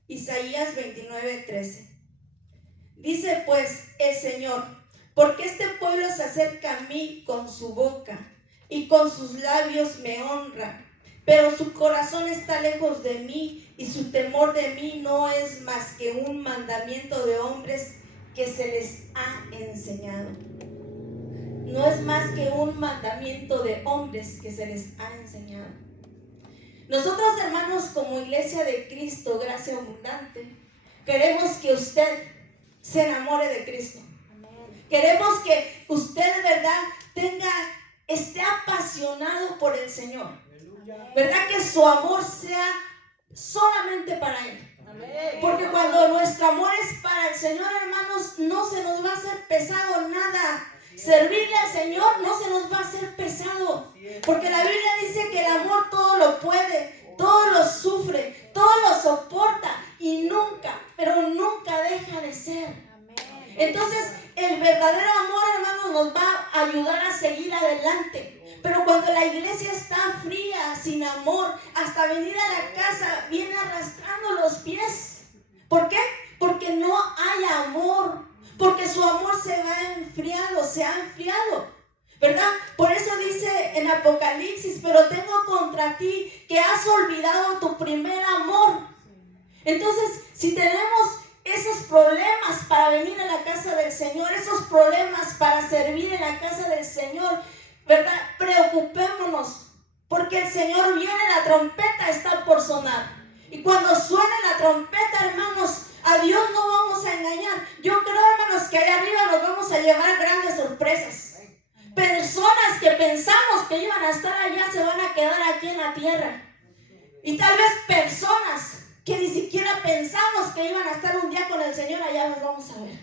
Isaías 29:13. Dice pues el Señor: porque este pueblo se acerca a mí con su boca y con sus labios me honra, pero su corazón está lejos de mí y su temor de mí no es más que un mandamiento de hombres que se les ha enseñado. No es más que un mandamiento de hombres que se les ha enseñado. Nosotros, hermanos, como Iglesia de Cristo, Gracia Abundante, queremos que usted se enamore de Cristo. Queremos que usted de verdad esté apasionado por el Señor. ¿Verdad? Que su amor sea solamente para Él. Porque cuando nuestro amor es para el Señor, hermanos, no se nos va a hacer pesado nada. Servirle al Señor no se nos va a hacer pesado. Porque la Biblia dice que el amor todo lo puede, todo lo sufre, todo lo soporta y nunca, pero nunca deja de ser. Entonces, el verdadero amor, hermanos, nos va a ayudar a seguir adelante. Pero cuando la iglesia está fría, sin amor, hasta venir a la casa, viene arrastrando los pies. ¿Por qué? Porque no hay amor. Porque su amor se ha enfriado. ¿Verdad? Por eso dice en Apocalipsis: pero tengo contra ti que has olvidado tu primer amor. Entonces, si tenemos esos problemas para venir a la casa del Señor, esos problemas para servir en la casa del Señor, ¿verdad? Preocupémonos, porque el Señor viene, la trompeta está por sonar. Y cuando suene la trompeta, hermanos, a Dios no vamos a engañar. Yo creo, hermanos, que allá arriba nos vamos a llevar grandes sorpresas. Personas que pensamos que iban a estar allá se van a quedar aquí en la tierra. Y tal vez personas que ni siquiera pensamos que iban a estar un día con el Señor, allá los vamos a ver.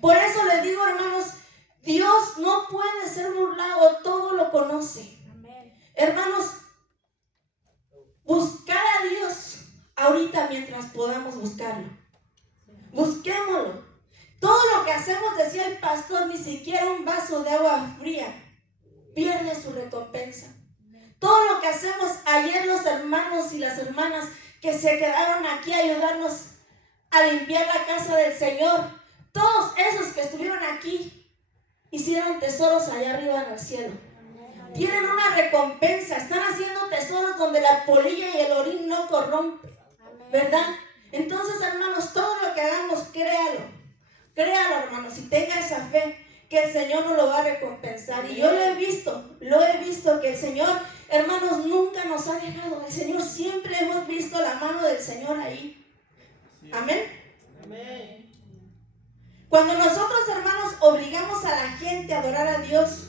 Por eso les digo, hermanos, Dios no puede ser burlado, todo lo conoce. Hermanos, buscar a Dios ahorita mientras podamos buscarlo. Busquémoslo. Todo lo que hacemos, decía el pastor, ni siquiera un vaso de agua fría pierde su recompensa. Todo lo que hacemos, ayer los hermanos y las hermanas que se quedaron aquí a ayudarnos a limpiar la casa del Señor, todos esos que estuvieron aquí hicieron tesoros allá arriba en el cielo. Tienen una recompensa, están haciendo tesoros donde la polilla y el orín no corrompen, ¿verdad? Entonces, hermanos, todo lo que hagamos, créalo, hermanos, y tenga esa fe que el Señor nos lo va a recompensar. Y yo lo he visto que el Señor, hermanos, nunca nos ha dejado. El Señor, siempre hemos visto la mano del Señor ahí. Amén. Cuando nosotros, hermanos, obligamos a la gente a adorar a Dios,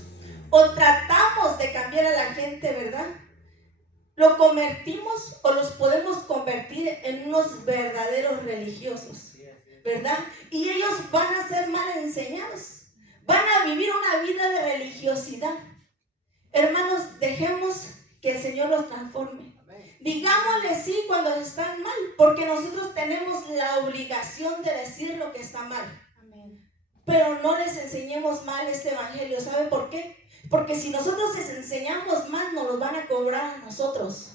o tratamos de cambiar a la gente, ¿verdad? Lo convertimos o los podemos convertir en unos verdaderos religiosos, ¿verdad? Y ellos van a ser mal enseñados. Van a vivir una vida de religiosidad. Hermanos, dejemos que el Señor los transforme. Digámosle sí cuando están mal, porque nosotros tenemos la obligación de decir lo que está mal. Pero no les enseñemos mal este evangelio. ¿Sabe por qué? Porque si nosotros les enseñamos mal, nos los van a cobrar a nosotros.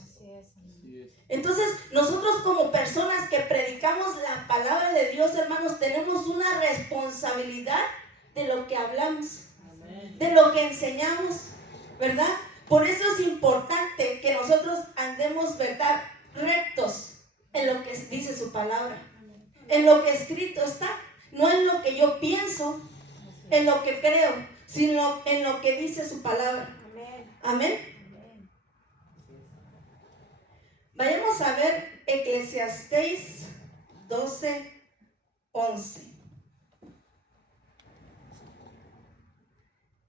Entonces, nosotros como personas que predicamos la palabra de Dios, hermanos, tenemos una responsabilidad de lo que hablamos, de lo que enseñamos, ¿verdad? Por eso es importante que nosotros andemos, ¿verdad?, rectos en lo que dice su palabra, en lo que escrito está, no en lo que yo pienso, en lo que creo, sino en lo que dice su palabra. Amén. Vayamos a ver Eclesiastés 12:11.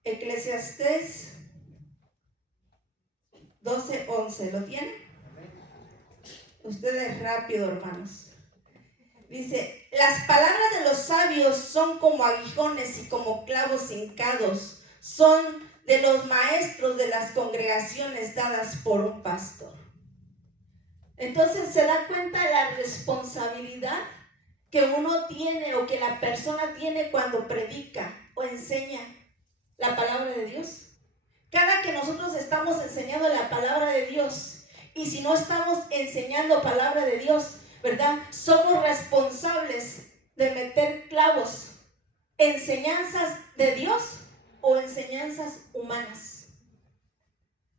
Eclesiastés 12:11. ¿Lo tienen? Ustedes rápido, hermanos. Dice: las palabras de los sabios son como aguijones y como clavos hincados, son de los maestros de las congregaciones dadas por un pastor. Entonces se da cuenta de la responsabilidad que uno tiene o que la persona tiene cuando predica o enseña la palabra de Dios. Cada que nosotros estamos enseñando la palabra de Dios, y si no estamos enseñando palabra de Dios, ¿verdad? Somos responsables de meter clavos, enseñanzas de Dios o enseñanzas humanas.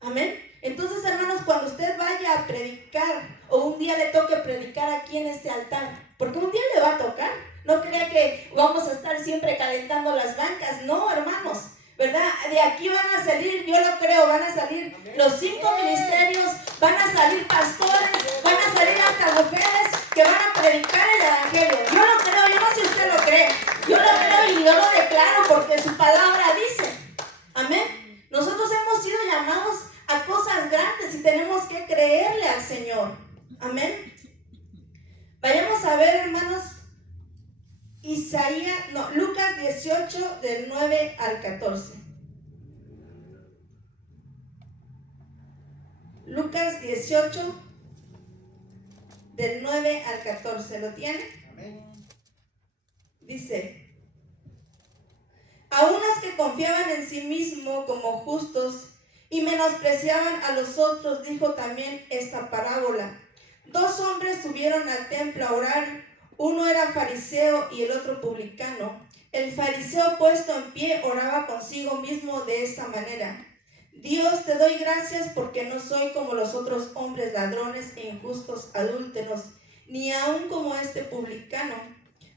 Amén. Entonces, hermanos, cuando usted vaya a predicar o un día le toque predicar aquí en este altar, porque un día le va a tocar, no crea que vamos a estar siempre calentando las bancas, no, hermanos, ¿verdad? De aquí van a salir, yo lo creo, van a salir los 5 ministerios, van a salir pastores, van a salir hasta mujeres que van a predicar el evangelio. Yo lo creo, yo no sé si usted lo cree, yo lo creo y yo lo declaro porque su palabra dice. Amén. Nosotros hemos sido llamados a cosas grandes y tenemos que creerle al Señor. Amén. Vayamos a ver, hermanos, Lucas 18 del 9 al 14. Lucas 18 del 9 al 14. ¿Lo tiene? Amén. Dice: a unos que confiaban en sí mismos como justos y menospreciaban a los otros, dijo también esta parábola. 2 hombres subieron al templo a orar. Uno era fariseo y el otro publicano. El fariseo, puesto en pie, oraba consigo mismo de esta manera: Dios, te doy gracias porque no soy como los otros hombres ladrones e injustos, adúlteros, ni aun como este publicano.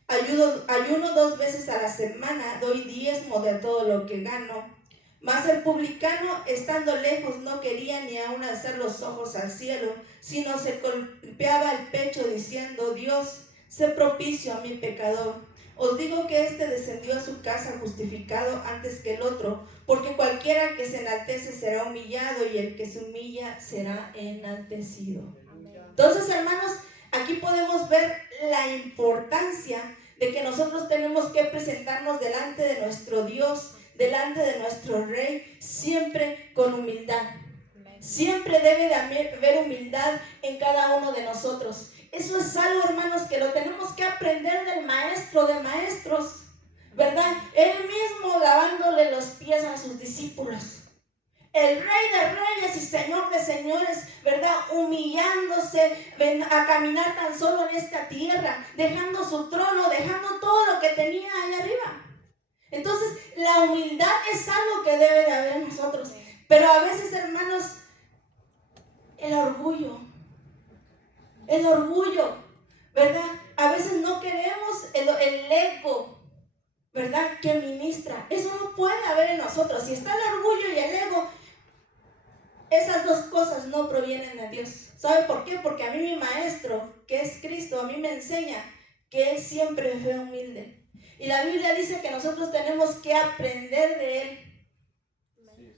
Ayuno 2 veces a la semana, doy diezmo de todo lo que gano. Mas el publicano, estando lejos, no quería ni aun alzar los ojos al cielo, sino se golpeaba el pecho diciendo: Dios, sé propicio a mi pecador. Os digo que este descendió a su casa justificado antes que el otro, porque cualquiera que se enaltece será humillado, y el que se humilla será enaltecido. Entonces, hermanos, aquí podemos ver la importancia de que nosotros tenemos que presentarnos delante de nuestro Dios, delante de nuestro Rey, siempre con humildad. Siempre debe de haber humildad en cada uno de nosotros. Eso es algo, hermanos, que lo tenemos que aprender del maestro de maestros, ¿verdad? Él mismo lavándole los pies a sus discípulos. El Rey de Reyes y Señor de Señores, ¿verdad? Humillándose a caminar tan solo en esta tierra, dejando su trono, dejando todo lo que tenía allá arriba. Entonces, la humildad es algo que debe de haber en nosotros. Pero a veces, hermanos, el orgullo, ¿verdad? A veces no queremos el ego, ¿verdad? Que ministra. Eso no puede haber en nosotros. Si está el orgullo y el ego, esas 2 cosas no provienen de Dios. ¿Sabe por qué? Porque a mí mi maestro, que es Cristo, a mí me enseña que Él siempre fue humilde. Y la Biblia dice que nosotros tenemos que aprender de Él.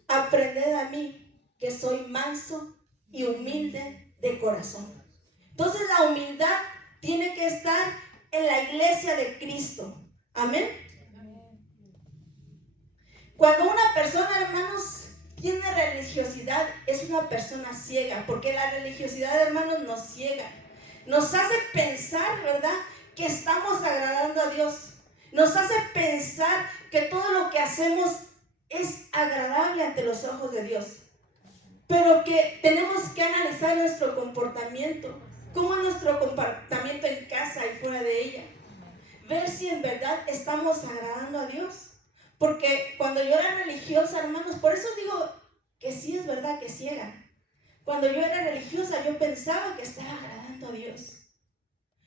Aprended a mí, que soy manso y humilde de corazón. Entonces la humildad tiene que estar en la iglesia de Cristo. Amén. Cuando una persona, hermanos, tiene religiosidad, es una persona ciega, porque la religiosidad, hermanos, nos ciega. Nos hace pensar, ¿verdad?, que estamos agradando a Dios. Nos hace pensar que todo lo que hacemos es agradable ante los ojos de Dios. Pero que tenemos que analizar nuestro comportamiento. ¿Cómo es nuestro comportamiento en casa y fuera de ella? Ver si en verdad estamos agradando a Dios. Porque cuando yo era religiosa, hermanos, por eso digo que sí es verdad que ciega. Cuando yo era religiosa, yo pensaba que estaba agradando a Dios.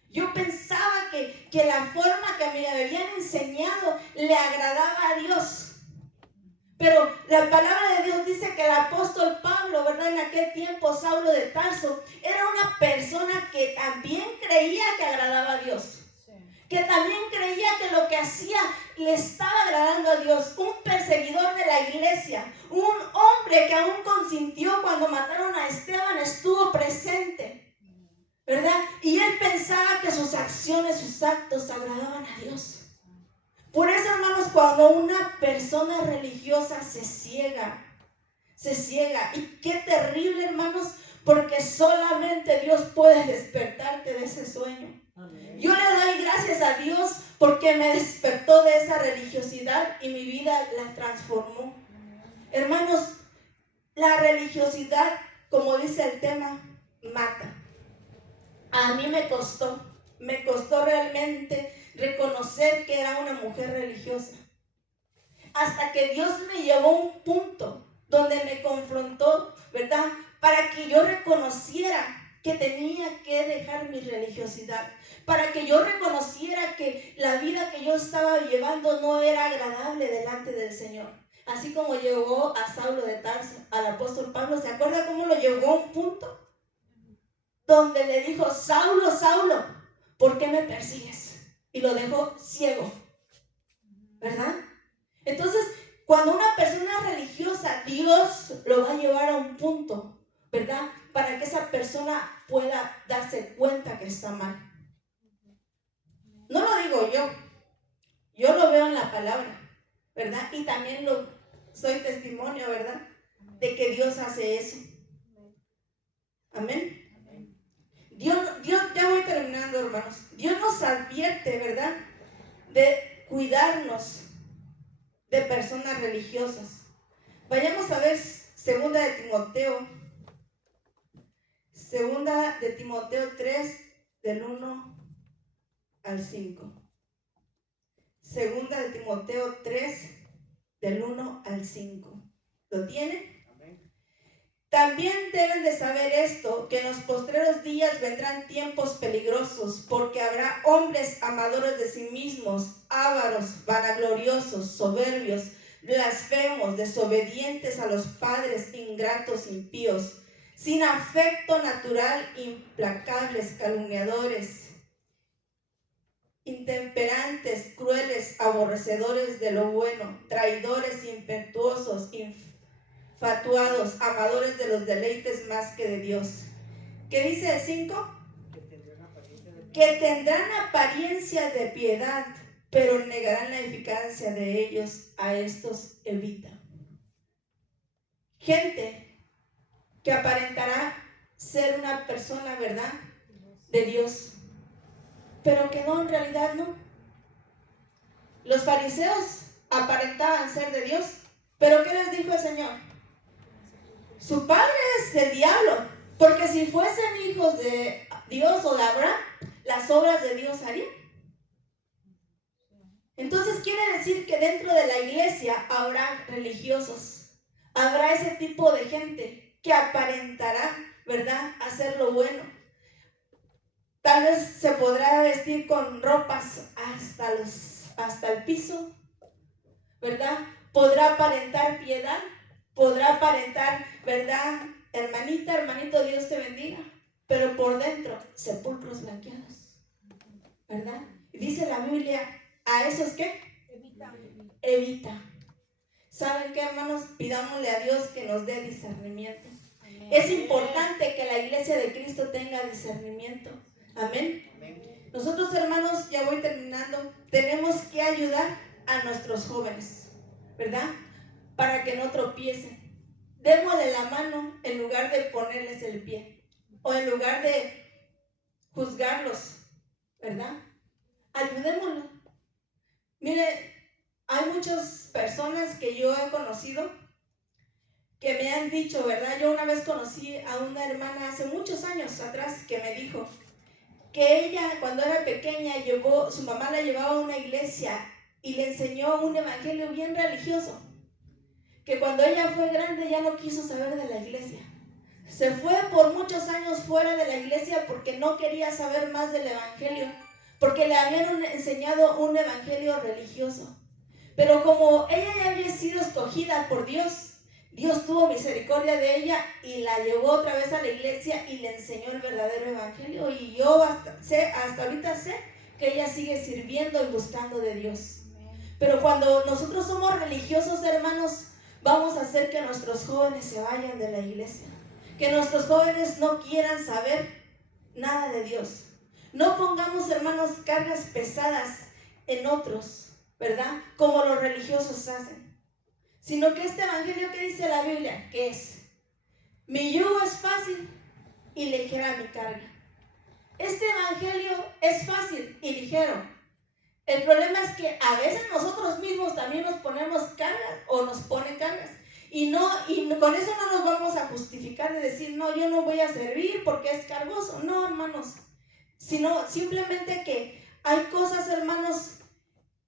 Yo pensaba que la forma que me habían enseñado le agradaba a Dios. Pero la palabra de Dios dice que el apóstol Pablo, ¿verdad?, en aquel tiempo, Saulo de Tarso, era una persona que también creía que agradaba a Dios. Que también creía que lo que hacía le estaba agradando a Dios. Un perseguidor de la iglesia, un hombre que aún consintió cuando mataron a Esteban, estuvo presente, ¿verdad? Y él pensaba que sus acciones, sus actos agradaban a Dios. Por eso, hermanos, cuando una persona religiosa se ciega, y qué terrible, hermanos, porque solamente Dios puede despertarte de ese sueño. Amén. Yo le doy gracias a Dios porque me despertó de esa religiosidad y mi vida la transformó. Hermanos, la religiosidad, como dice el tema, mata. A mí me costó realmente reconocer que era una mujer religiosa. Hasta que Dios me llevó a un punto donde me confrontó, ¿verdad? Para que yo reconociera que tenía que dejar mi religiosidad. Para que yo reconociera que la vida que yo estaba llevando no era agradable delante del Señor. Así como llevó a Saulo de Tarso, al apóstol Pablo. ¿Se acuerda cómo lo llevó a un punto? Donde le dijo, Saulo, Saulo, ¿por qué me persigues? Y lo dejó ciego, ¿verdad? Entonces, cuando una persona religiosa, Dios lo va a llevar a un punto, ¿verdad? Para que esa persona pueda darse cuenta que está mal. No lo digo yo lo veo en la palabra, ¿verdad? Y también soy testimonio, ¿verdad? De que Dios hace eso. Amén. Dios, ya voy terminando, hermanos. Dios nos advierte, ¿verdad? De cuidarnos de personas religiosas. Vayamos a ver segunda de Timoteo 3, del 1 al 5. Segunda de Timoteo 3, del 1 al 5. ¿Lo tiene? También deben de saber esto, que en los postreros días vendrán tiempos peligrosos, porque habrá hombres amadores de sí mismos, ávaros, vanagloriosos, soberbios, blasfemos, desobedientes a los padres, ingratos, impíos, sin afecto natural, implacables, calumniadores, intemperantes, crueles, aborrecedores de lo bueno, traidores, impetuosos, infatuados, amadores de los deleites más que de Dios. ¿Qué dice el 5? Que tendrán apariencia de piedad, pero negarán la eficacia de ellos. A estos evita. Gente que aparentará ser una persona, ¿verdad?, de Dios, pero que no, en realidad no. Los fariseos aparentaban ser de Dios, pero ¿qué les dijo el Señor? Su padre es el diablo, porque si fuesen hijos de Dios o de Abraham, las obras de Dios harían. Entonces quiere decir que dentro de la iglesia habrá religiosos, habrá ese tipo de gente que aparentará, ¿verdad?, hacer lo bueno. Tal vez se podrá vestir con ropas hasta el piso, ¿verdad? Podrá aparentar piedad, podrá aparentar, ¿verdad? Hermanita, hermanito, Dios te bendiga. Pero por dentro, sepulcros blanqueados, ¿verdad? Y dice la Biblia, ¿a esos qué? Evita. ¿Saben qué, hermanos? Pidámosle a Dios que nos dé discernimiento. Amén. Es importante que la iglesia de Cristo tenga discernimiento. Amén. Amén. Nosotros, hermanos, ya voy terminando, tenemos que ayudar a nuestros jóvenes, ¿verdad? Para que no tropiecen. Démosle la mano en lugar de ponerles el pie, o en lugar de juzgarlos, ¿verdad? Ayudémoslo. Mire, hay muchas personas que yo he conocido que me han dicho, ¿verdad? Yo una vez conocí a una hermana hace muchos años atrás que me dijo que ella, cuando era pequeña, su mamá la llevaba a una iglesia y le enseñó un evangelio bien religioso, que cuando ella fue grande ya no quiso saber de la iglesia. Se fue por muchos años fuera de la iglesia porque no quería saber más del evangelio, porque le habían enseñado un evangelio religioso. Pero como ella ya había sido escogida por Dios, Dios tuvo misericordia de ella y la llevó otra vez a la iglesia y le enseñó el verdadero evangelio. Y yo hasta ahorita sé que ella sigue sirviendo y buscando de Dios. Pero cuando nosotros somos religiosos, hermanos, vamos a hacer que nuestros jóvenes se vayan de la iglesia, que nuestros jóvenes no quieran saber nada de Dios. No pongamos, hermanos, cargas pesadas en otros, ¿verdad? Como los religiosos hacen. Sino que este evangelio que dice la Biblia, ¿qué es? Mi yugo es fácil y ligera mi carga. Este evangelio es fácil y ligero. El problema es que a veces nosotros mismos también nos ponemos cargas o nos ponen cargas. Y con eso no nos vamos a justificar de decir, no, yo no voy a servir porque es cargoso. No, hermanos. Sino simplemente que hay cosas, hermanos,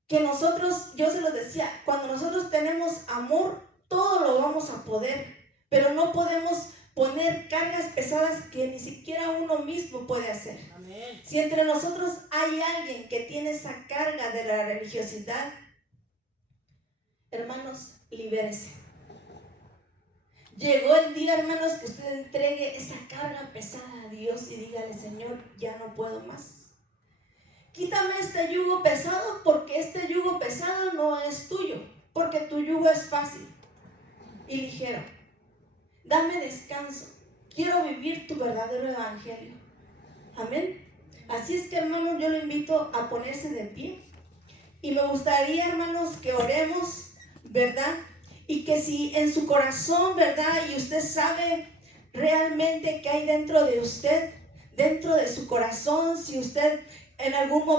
que nosotros, yo se los decía, cuando nosotros tenemos amor, todo lo vamos a poder. Pero no podemos poner cargas pesadas que ni siquiera uno mismo puede hacer. Amén. Si entre nosotros hay alguien que tiene esa carga de la religiosidad, hermanos, libérese. Llegó el día, hermanos, que usted entregue esa carga pesada a Dios y dígale, Señor, ya no puedo más. Quítame este yugo pesado, porque este yugo pesado no es tuyo, porque tu yugo es fácil y ligero. Dame descanso. Quiero vivir tu verdadero evangelio. Amén. Así es que, hermanos, yo lo invito a ponerse de pie. Y me gustaría, hermanos, que oremos, ¿verdad? Y que si en su corazón, ¿verdad? Y usted sabe realmente qué hay dentro de usted, dentro de su corazón, si usted en algún momento